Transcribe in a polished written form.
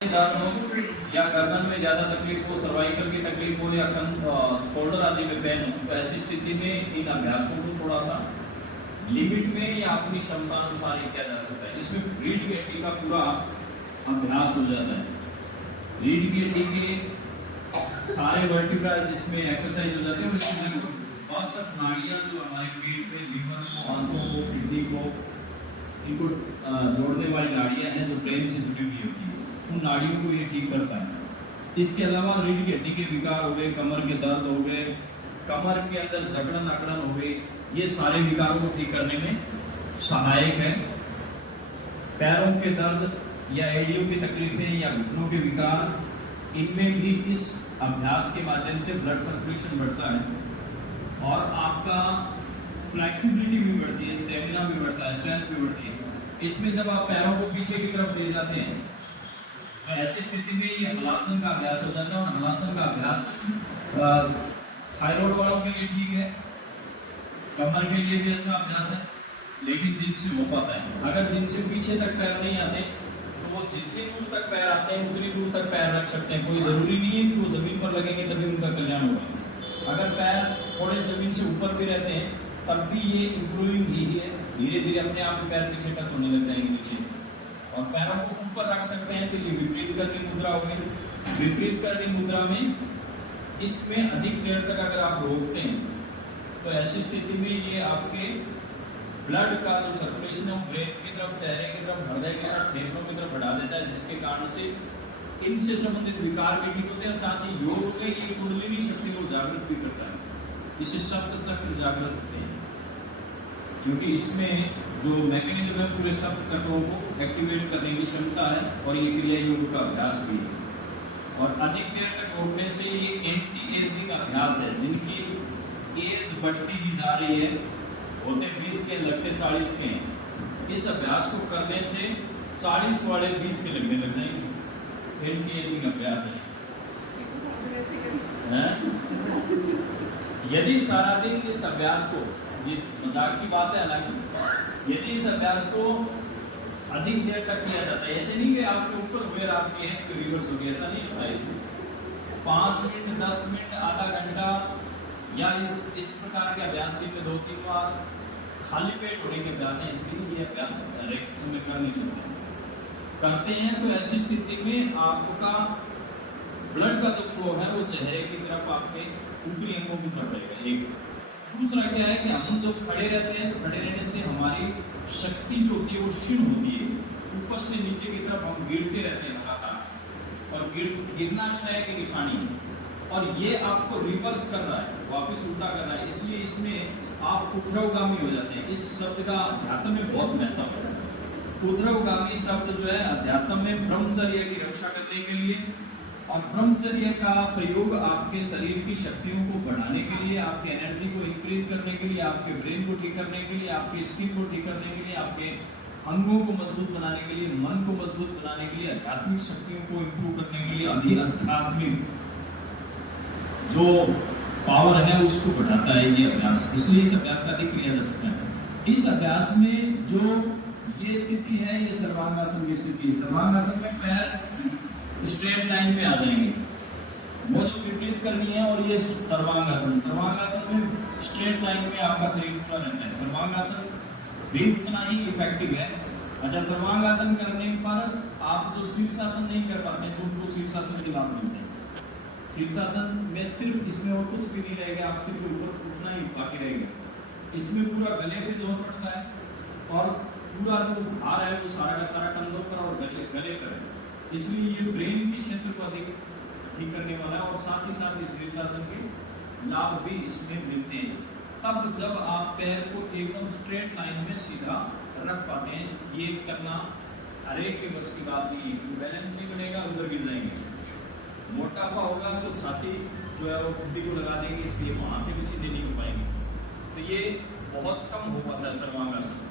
दर्द हो या गर्दन में ज्यादा तकलीफ हो, सर्वाइकल की तकलीफ हो या शोल्डर आदि में पेन हो, तो ऐसी स्थिति में इन अभ्यासों को थोड़ा सा लिमिट में या अपनी क्षमता अनुसार ही किया जा सकता है। इसमें रीढ़ की हड्डी का पूरा अभ्यास हो जाता है। रीढ़ की हड्डी के सारे वर्टिब्रा जिसमें एक्सरसाइज हो जाती है, और इसमें बहुत सब नाड़ियां जो हमारे पेट में, लीवर को, आंतों को, किडनी को, इनको जोड़ने वाली नाड़ियां हैं जो ब्रेन से जुड़ी हुई होती है, उन नाड़ियों को ये ठीक करता है। इसके अलावा रीढ़ की हड्डी के विकार हो गए, कमर के दर्द हो गए, कमर के अंदर जकड़न अकड़न हो गई, ये सारे विकारों को ठीक करने में सहायक है। पैरों के दर्द या एड़ियों की तकलीफें या घुटनों के विकार, इनमें भी इस अभ्यास के माध्यम से ब्लड सर्कुलेशन बढ़ता है और आपका फ्लेक्सिबिलिटी भी बढ़ती है, स्टेमिना भी बढ़ता है, स्ट्रेंथ भी बढ़ती है। इसमें जब आप पैरों को पीछे की तरफ ले जाते हैं तो ऐसी स्थिति में ये हलासन का अभ्यास हो जाता है, और हलासन का अभ्यास थायराइड वालों के लिए ठीक है, कमर के लिए भी अच्छा अभ्यास है, लेकिन जिनसे हो पाता है। अगर जिनसे पीछे तक पैर नहीं आते तो वो जितनी दूर तक पैर आते हैं उतनी दूर तक पैर रख सकते हैं। कोई जरूरी नहीं है कि वो जमीन पर लगेंगे तभी उनका कल्याण होगा। अगर पैर थोड़े जमीन से ऊपर भी रहते हैं तब भी ये इंप्रूविंग ही है, धीरे धीरे अपने आप पैर पीछे टच होने लग जाएंगे नीचे, और पैरों को ऊपर रख सकते हैं। तो ये विपरीत करनी मुद्रा हो गई। विपरीत करनी मुद्रा में इसमें अधिक देर तक अगर आप रोकते हैं तो ऐसी स्थिति में ये आपके ब्लड का जो सर्कुलेशन है ब्रेन की तरफ, चेहरे की तरफ, हृदय की तरफ, फेफड़ों की तरफ बढ़ा देता है, जिसके कारण से इनसे संबंधित विकार भी ठीक होते हैं। साथ ही योग के लिए कुंडलिनी शक्ति को जागृत भी करता है। इसे सप्त चक्र जागृत होते हैं, क्योंकि इसमें जो मैकेनिज्म है पूरे सप्त चक्रों को एक्टिवेट करने की क्षमता है, और ये क्रिया योग का अभ्यास भी है। और अधिक देर तक रोकने से ये एंटी एजिंग अभ्यास है। जिनकी एज बढ़ती ही जा रही है, होते 20 के लगते 40 के हैं, इस अभ्यास को करने से 40 वाले 20 के लगने लग जाएंगे। एंटी एजिंग अभ्यास है। यदि सारा दिन इस अभ्यास को, ये मजाक की बात है हालांकि, यदि इस अभ्यास को अधिक देर तक किया जाता है, ऐसे नहीं कि आपके ऊपर हुए आपकी एज को रिवर्स हो गया, ऐसा नहीं होता है। 5 मिनट, 10 मिनट, आधा घंटा या इस प्रकार के अभ्यास दिन में 2-3 बार खाली पेट होने के अभ्यास है। इसके लिए ये अभ्यास एक समय कर नहीं सकते, करते हैं तो ऐसी स्थिति में आपका ब्लड का जो फ्लो है वो चेहरे की तरफ, आपके ऊपरी अंगों की तरफ रहेगा। एक दूसरा क्या है कि हम जब खड़े रहते हैं तो खड़े रहने से हमारी शक्ति जो होती है वो क्षीण होती है, ऊपर से नीचे की तरफ हम गिरते रहते हैं लगातार, और गिरना क्षय की निशानी है, और ये आपको रिवर्स कर रहा है, वापस उल्टा कर रहा है। इसलिए इसमें आप ऊर्ध्वगामी हो जाते हैं। इस शब्द का अध्यात्म में बहुत महत्व है। ऊर्ध्वगामी शब्द जो है अध्यात्म में ब्रह्मचर्य की रक्षा करने के लिए, और ब्रह्मचर्य का प्रयोग आपके शरीर की शक्तियों को बढ़ाने के लिए, आपके एनर्जी को इंक्रीज करने के लिए, आपके ब्रेन को ठीक करने के लिए, आपकी स्किन को ठीक करने के लिए, आपके अंगों को मजबूत बनाने के लिए, मन को मजबूत बनाने के लिए, आध्यात्मिक शक्तियों को इंप्रूव करने के लिए, आध्यात्मिक जो पावर है उसको बढ़ाता है ये अभ्यास। इसलिए इस अभ्यास का अधिक किया जा सकता है। इस अभ्यास में जो ये स्थिति है, ये सर्वांगासन की स्थिति है। सर्वांगासन में पैर स्ट्रेट लाइन में आ जाएंगे, वो जो विपरीत करनी है, और ये सर्वांगासन। सर्वांगासन में स्ट्रेट लाइन में आपका शरीर पूरा रहता है। सर्वांगासन भी उतना ही इफेक्टिव है। अच्छा, सर्वांगासन करने पर आप जो शीर्षासन नहीं कर पाते तो उनको शीर्षासन के लाभ मिलते हैं। शीर्षासन में सिर्फ इसमें और कुछ भी नहीं रहेगा, आप सिर्फ ऊपर उठना ही बाकी रहेगा। इसमें पूरा गले पे जोर पड़ता है, और पूरा जो भार है वो सारा का सारा कंधों पर और गले पर है। इसलिए ये ब्रेन के क्षेत्र को अधिक ठीक करने वाला है, और साथ ही साथ इस शीर्षासन के लाभ भी इसमें मिलते हैं। तब जब आप पैर को एकदम स्ट्रेट लाइन में सीधा रख पाते हैं, ये करना हर एक के बस की बात नहीं है। बैलेंस नहीं बनेगा, उधर गिर जाएंगे। मोटापा होगा तो छाती जो है वो खुदी को लगा देंगे, इसलिए वहां से भी सीधे नहीं हो पाएंगे। तो ये बहुत कम हो पाता है सर्वांगासन।